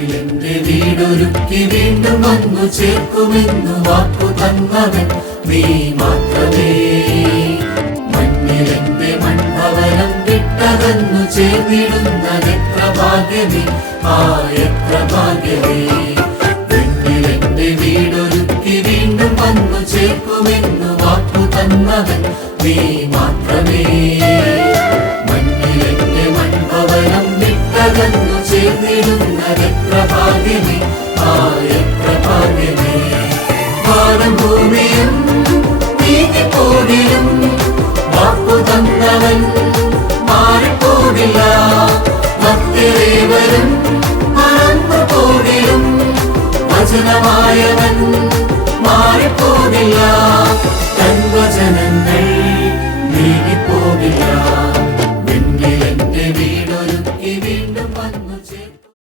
മണ്ണിലെന്റെ വീടൊരുക്കി വീണ്ടും വന്നു ചേർക്കുമെന്നു വാക്കു തന്നവൻ നീ മാത്രമേ. മണ്ണിലെന്റെ മൺഭവനം വിട്ടകന്നു ചേർന്നിടുന്നതെത്ര ഭാഗ്യമേ, എത്ര ഭാഗ്യമേ. മണ്ണിലെന്റെ വീടൊരുക്കി വീണ്ടും വന്നു ചേർക്കുമെന്നു വാക്കു തന്നവൻ നീ മാത്രമേ. മണ്ണിലെന്റെ മൺഭവനം വിട്ടകന്നു ചേർന്നിടുന്നതെത്ര ഭാഗ്യമേ, എത്ര ഭാഗ്യമേ. വാനം ഭൂമിയും നീങ്ങിപ്പോകിലും വാക്കു തന്നവൻ മാറിപ്പോകില്ല. ഭക്തരേവരും മറന്നു പോകിലും വചനമായവൻ മാറിപ്പോകില്ല.